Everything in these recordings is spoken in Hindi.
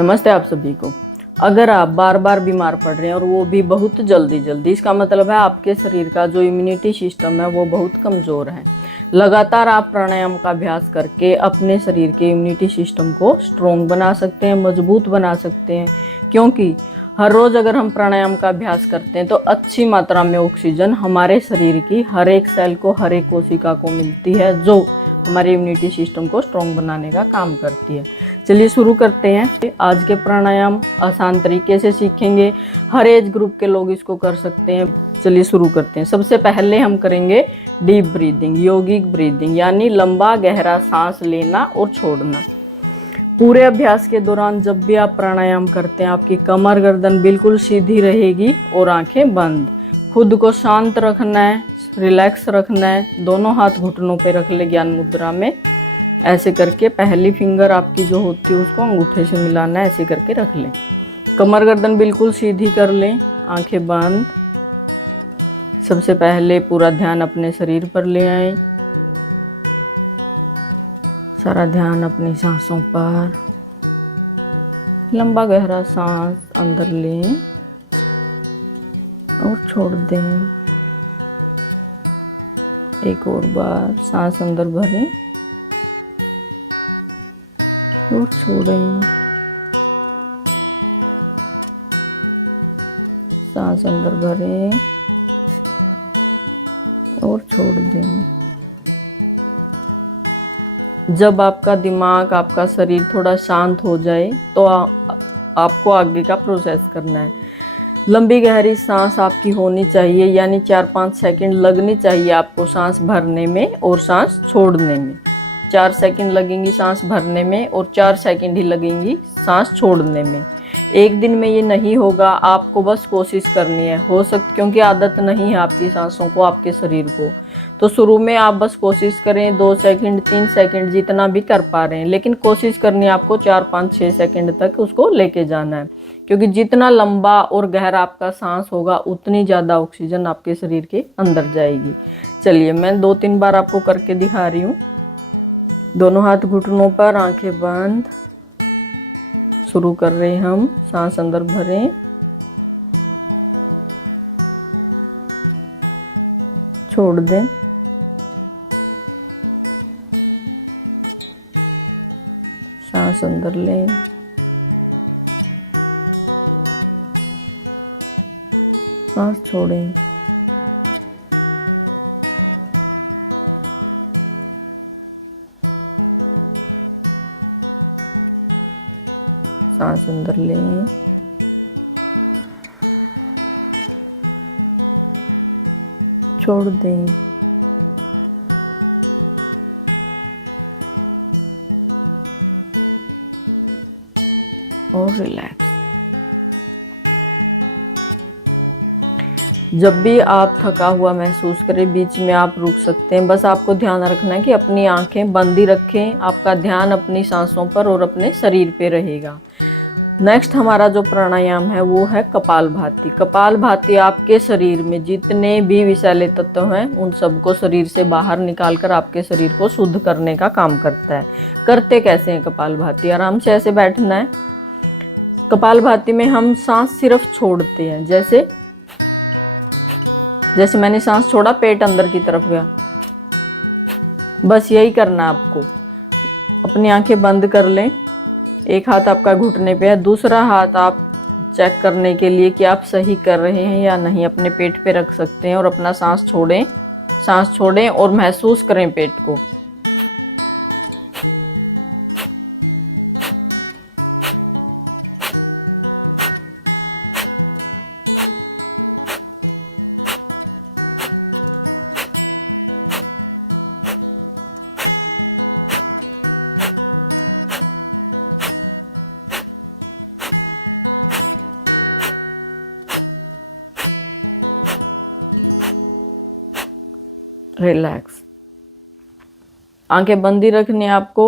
नमस्ते आप सभी को। अगर आप बार बार बीमार पड़ रहे हैं और वो भी बहुत जल्दी, इसका मतलब है आपके शरीर का जो इम्यूनिटी सिस्टम है वो बहुत कमज़ोर है। लगातार आप प्राणायाम का अभ्यास करके अपने शरीर के इम्यूनिटी सिस्टम को स्ट्रोंग बना सकते हैं, मजबूत बना सकते हैं। क्योंकि हर रोज़ अगर हम प्राणायाम का अभ्यास करते हैं तो अच्छी मात्रा में ऑक्सीजन हमारे शरीर की हर एक सेल को, हर एक कोशिका को मिलती है, जो हमारे इम्यूनिटी सिस्टम को स्ट्रोंग बनाने का काम करती है। चलिए शुरू करते हैं। आज के प्राणायाम आसान तरीके से सीखेंगे, हर एज ग्रुप के लोग इसको कर सकते हैं। चलिए शुरू करते हैं। सबसे पहले हम करेंगे डीप ब्रीदिंग, योगिक ब्रीदिंग, यानी लंबा गहरा सांस लेना और छोड़ना। पूरे अभ्यास के दौरान जब भी आप प्राणायाम करते हैं आपकी कमर गर्दन बिल्कुल सीधी रहेगी और आंखें बंद। खुद को शांत रखना है, रिलैक्स रखना है। दोनों हाथ घुटनों पे रख ले ज्ञान मुद्रा में। ऐसे करके पहली फिंगर आपकी जो होती है उसको अंगूठे से मिलाना है, ऐसे करके रख लें। कमर गर्दन बिल्कुल सीधी कर लें, आंखें बंद। सबसे पहले पूरा ध्यान अपने शरीर पर ले आए, सारा ध्यान अपनी सांसों पर। लंबा गहरा सांस अंदर लें और छोड़ दें। एक और बार सांस अंदर भरें और छोड़ें। सांस अंदर भरें और छोड़ दें। जब आपका दिमाग, आपका शरीर थोड़ा शांत हो जाए तो आपको आगे का प्रोसेस करना है। लंबी गहरी सांस आपकी होनी चाहिए, यानी 4-5 सेकंड लगनी चाहिए आपको सांस भरने में और सांस छोड़ने में। 4 सेकंड लगेंगी सांस भरने में और 4 सेकंड ही लगेंगी सांस छोड़ने में। एक दिन में ये नहीं होगा, आपको बस कोशिश करनी है। हो सकती, क्योंकि आदत नहीं है आपकी सांसों को, आपके शरीर को, तो शुरू में आप बस कोशिश करें 2 सेकंड 3 सेकंड जितना भी कर पा रहे हैं, लेकिन कोशिश करनी है आपको 4-5-6 सेकंड तक उसको लेके जाना है। क्योंकि जितना लंबा और गहरा आपका सांस होगा उतनी ज़्यादा ऑक्सीजन आपके शरीर के अंदर जाएगी। चलिए मैं 2-3 बार आपको करके दिखा रही हूँ। दोनों हाथ घुटनों पर, आंखें बंद। शुरू कर रहे हैं हम। सांस अंदर भरें, छोड़ दें। सांस अंदर लें, सांस छोड़ें। सांस अंदर लें, छोड़ दें। और रिलैक्स। जब भी आप थका हुआ महसूस करें बीच में आप रुक सकते हैं। बस आपको ध्यान रखना है कि अपनी आंखें बंद ही रखें, आपका ध्यान अपनी सांसों पर और अपने शरीर पे रहेगा। नेक्स्ट हमारा जो प्राणायाम है वो है कपालभाति। कपालभाति आपके शरीर में जितने भी विषैले तत्व हैं उन सबको शरीर से बाहर निकालकर आपके शरीर को शुद्ध करने का काम करता है। करते कैसे हैं कपालभाति? आराम से ऐसे बैठना है। कपालभाति में हम सांस सिर्फ छोड़ते हैं। जैसे मैंने सांस छोड़ा, पेट अंदर की तरफ गया। बस यही करना है आपको। अपनी आंखें बंद कर लें। एक हाथ आपका घुटने पे है, दूसरा हाथ आप चेक करने के लिए कि आप सही कर रहे हैं या नहीं अपने पेट पे रख सकते हैं और अपना सांस छोड़ें और महसूस करें पेट को। रिलैक्स। आंखें बंद ही रखनी है आपको।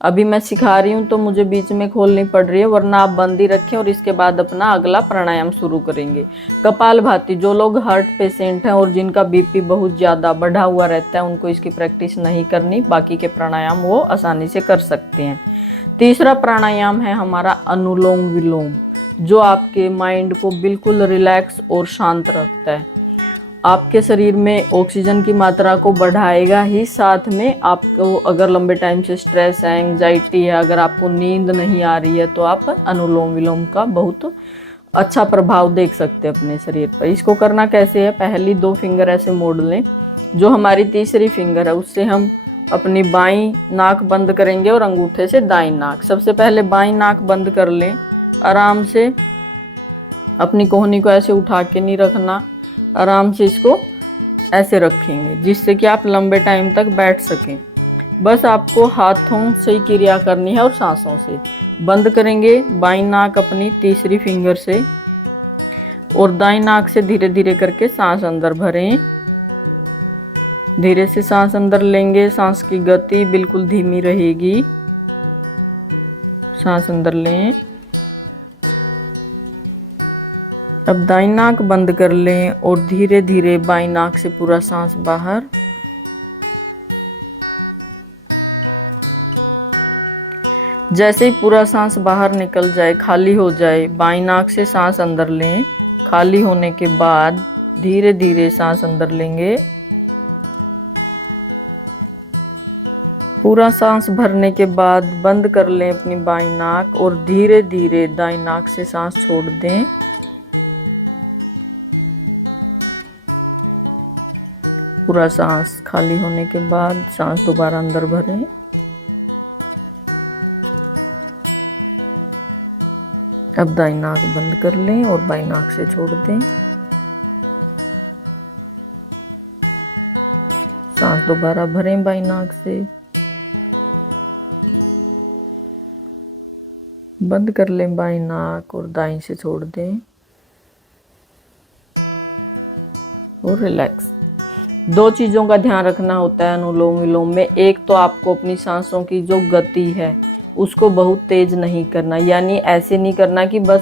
अभी मैं सिखा रही हूँ तो मुझे बीच में खोलनी पड़ रही है, वरना आप बंद ही रखें और इसके बाद अपना अगला प्राणायाम शुरू करेंगे। कपालभाति, जो लोग हार्ट पेशेंट हैं और जिनका बीपी बहुत ज़्यादा बढ़ा हुआ रहता है उनको इसकी प्रैक्टिस नहीं करनी, बाकी के प्राणायाम वो आसानी से कर सकते हैं। तीसरा प्राणायाम है हमारा अनुलोम विलोम, जो आपके माइंड को बिल्कुल रिलैक्स और शांत रखता है। आपके शरीर में ऑक्सीजन की मात्रा को बढ़ाएगा ही, साथ में आपको अगर लंबे टाइम से स्ट्रेस है, एंजाइटी है, अगर आपको नींद नहीं आ रही है, तो आप अनुलोम विलोम का बहुत अच्छा प्रभाव देख सकते हैं अपने शरीर पर। इसको करना कैसे है, पहली 2 फिंगर ऐसे मोड़ लें, जो हमारी तीसरी फिंगर है उससे हम अपनी बाईं नाक बंद करेंगे और अंगूठे से दाईं नाक। सबसे पहले बाईं नाक बंद कर लें, आराम से अपनी कोहनी को ऐसे उठा के नहीं रखना, आराम से इसको ऐसे रखेंगे जिससे कि आप लंबे टाइम तक बैठ सकें। बस आपको हाथों से क्रिया करनी है और सांसों से। बंद करेंगे बाईं नाक अपनी तीसरी फिंगर से और दाईं नाक से धीरे धीरे करके सांस अंदर भरें। धीरे से सांस अंदर लेंगे, सांस की गति बिल्कुल धीमी रहेगी। सांस अंदर लें। अब दाईं नाक बंद कर लें और धीरे धीरे बाईं नाक से पूरा सांस बाहर। जैसे ही पूरा सांस बाहर निकल जाए, खाली हो जाए, बाईं नाक से सांस अंदर लें। खाली होने के बाद धीरे धीरे सांस अंदर लेंगे। पूरा सांस भरने के बाद बंद कर लें अपनी बाईं नाक और धीरे धीरे दाईं नाक से सांस छोड़ दें। पूरा सांस खाली होने के बाद सांस दोबारा अंदर भरें। अब दाईं नाक बंद कर लें और बाईं नाक से छोड़ दें। सांस दोबारा भरें बाईं नाक से, बंद कर लें बाईं नाक और दाईं से छोड़ दें और रिलैक्स। 2 चीजों का ध्यान रखना होता है अनुलोम विलोम में। एक तो आपको अपनी सांसों की जो गति है उसको बहुत तेज नहीं करना, यानी ऐसे नहीं करना कि बस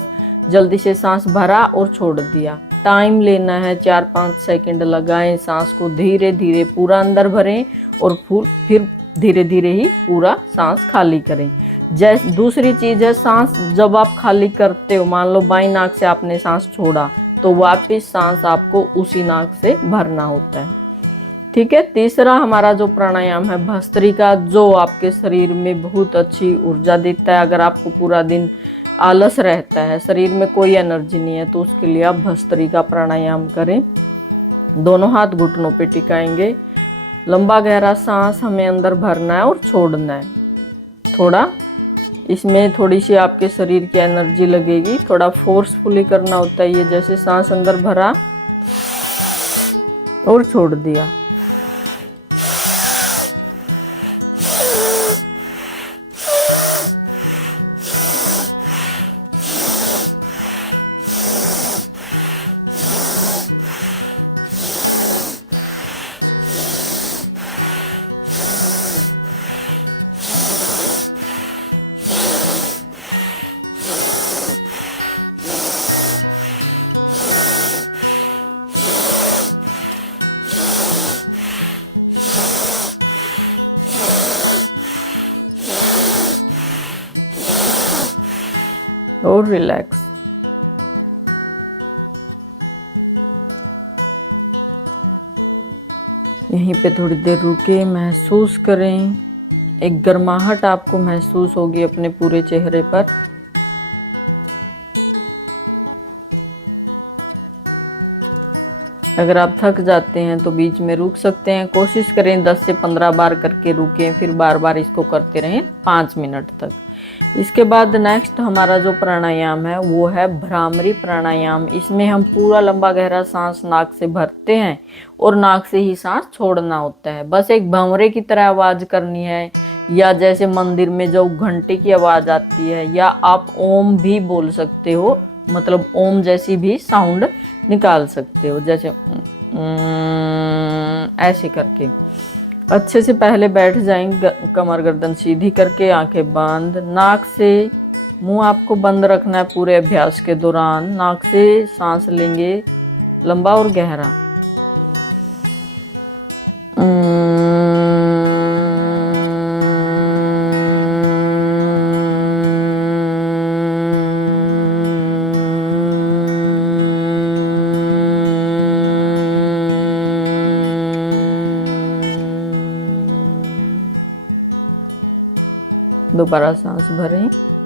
जल्दी से सांस भरा और छोड़ दिया। टाइम लेना है, 4-5 सेकंड लगाएं, सांस को धीरे धीरे पूरा अंदर भरें और फिर धीरे धीरे ही पूरा सांस खाली करें। जैसे दूसरी चीज है सांस जब आप खाली करते हो, मान लो बाईं नाक से आपने सांस छोड़ा तो वापस सांस आपको उसी नाक से भरना होता है। ठीक है। तीसरा हमारा जो प्राणायाम है भस्त्रिका, जो आपके शरीर में बहुत अच्छी ऊर्जा देता है। अगर आपको पूरा दिन आलस रहता है, शरीर में कोई एनर्जी नहीं है, तो उसके लिए आप भस्त्रिका प्राणायाम करें। दोनों हाथ घुटनों पे टिकाएंगे, लंबा गहरा सांस हमें अंदर भरना है और छोड़ना है। थोड़ा इसमें थोड़ी सी आपके शरीर की एनर्जी लगेगी, थोड़ा फोर्सफुली करना होता है ये। जैसे सांस अंदर भरा और छोड़ दिया। और रिलैक्स। यहीं पे थोड़ी देर रुके, महसूस करें, एक गर्माहट आपको महसूस होगी अपने पूरे चेहरे पर। अगर आप थक जाते हैं तो बीच में रुक सकते हैं। कोशिश करें 10 से 15 बार करके रुकें, फिर बार बार इसको करते रहें 5 मिनट तक। इसके बाद नेक्स्ट हमारा जो प्राणायाम है वो है भ्रामरी प्राणायाम। इसमें हम पूरा लंबा गहरा सांस नाक से भरते हैं और नाक से ही सांस छोड़ना होता है। बस एक भंवरे की तरह आवाज करनी है, या जैसे मंदिर में जो घंटी की आवाज आती है, या आप ओम भी बोल सकते हो, मतलब ओम जैसी भी साउंड निकाल सकते हो, जैसे ऐसे करके। अच्छे से पहले बैठ जाएंगे, कमर गर्दन सीधी करके, आंखें बंद। नाक से मुंह आपको बंद रखना है पूरे अभ्यास के दौरान। नाक से सांस लेंगे लंबा और गहरा। दोबारा सांस भरें।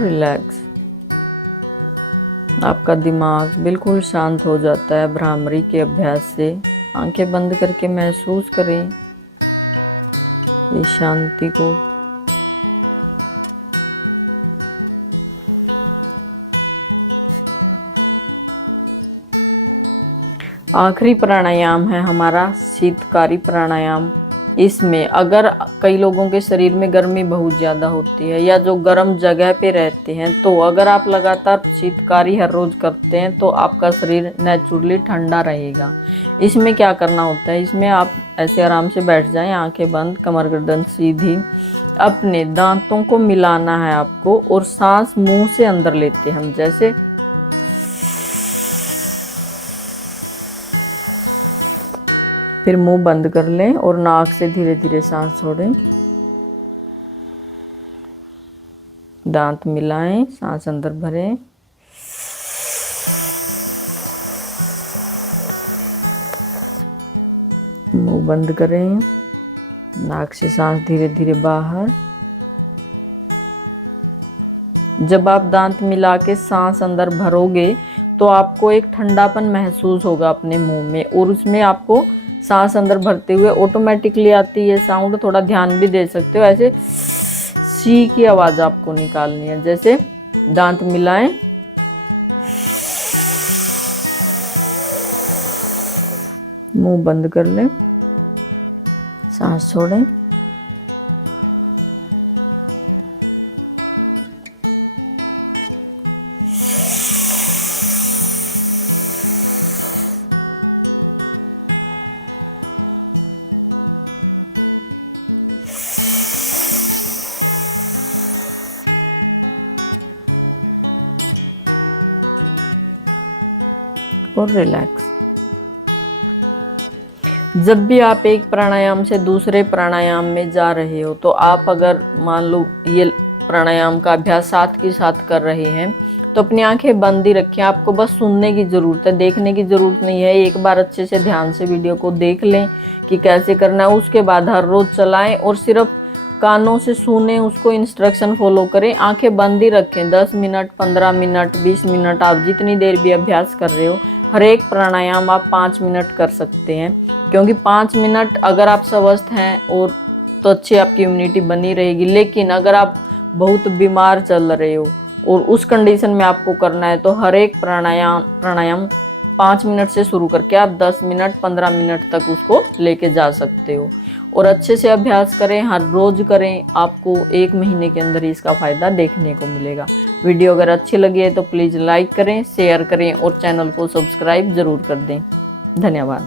रिलैक्स। आपका दिमाग बिल्कुल शांत हो जाता है भ्रामरी के अभ्यास से। आंखें बंद करके महसूस करें इस शांति को। आखिरी प्राणायाम है हमारा शीतकारी प्राणायाम। इसमें अगर कई लोगों के शरीर में गर्मी बहुत ज्यादा होती है या जो गर्म जगह पे रहते हैं, तो अगर आप लगातार शीतकारी हर रोज करते हैं तो आपका शरीर नेचुरली ठंडा रहेगा। इसमें क्या करना होता है, इसमें आप ऐसे आराम से बैठ जाएं, आंखें बंद, कमर गर्दन सीधी। अपने दांतों को मिलाना है आपको और सांस मुंह से अंदर लेते हैं हम, जैसे फिर मुंह बंद कर लें और नाक से धीरे धीरे सांस छोड़ें। दांत मिलाएं, सांस अंदर भरें। मुंह बंद करें, नाक से सांस धीरे धीरे बाहर। जब आप दांत मिला के सांस अंदर भरोगे तो आपको एक ठंडापन महसूस होगा अपने मुंह में, और उसमें आपको सांस अंदर भरते हुए ऑटोमेटिकली आती है साउंड। थोड़ा ध्यान भी दे सकते हो, ऐसे सी की आवाज आपको निकालनी है। जैसे दांत मिलाएं, मुंह बंद कर लें, सांस छोड़ें। और रिलैक्स। जब भी आप एक प्राणायाम से दूसरे प्राणायाम में जा रहे हो, तो आप अगर मान लो ये प्राणायाम का अभ्यास साथ के साथ कर रहे हैं, तो अपनी आंखें बंद ही रखें। आपको बस सुनने की जरूरत है, देखने की जरूरत नहीं है। एक बार अच्छे से ध्यान से वीडियो को देख लें कि कैसे करना है, उसके बाद हर रोज चलाएं और सिर्फ कानों से सुने, उसको इंस्ट्रक्शन फॉलो करें। आंखें बंद ही रखें। 10 मिनट, 15 मिनट, 20 मिनट, आप जितनी देर भी अभ्यास कर रहे हो, हर एक प्राणायाम आप 5 मिनट कर सकते हैं। क्योंकि 5 मिनट अगर आप स्वस्थ हैं और तो अच्छी आपकी इम्यूनिटी बनी रहेगी। लेकिन अगर आप बहुत बीमार चल रहे हो और उस कंडीशन में आपको करना है, तो हर एक प्राणायाम 5 मिनट से शुरू करके आप 10 मिनट, 15 मिनट तक उसको लेके जा सकते हो। और अच्छे से अभ्यास करें, हर रोज करें। आपको 1 महीने के अंदर इसका फायदा देखने को मिलेगा। वीडियो अगर अच्छी लगी है तो प्लीज लाइक करें, शेयर करें और चैनल को सब्सक्राइब जरूर कर दें। धन्यवाद।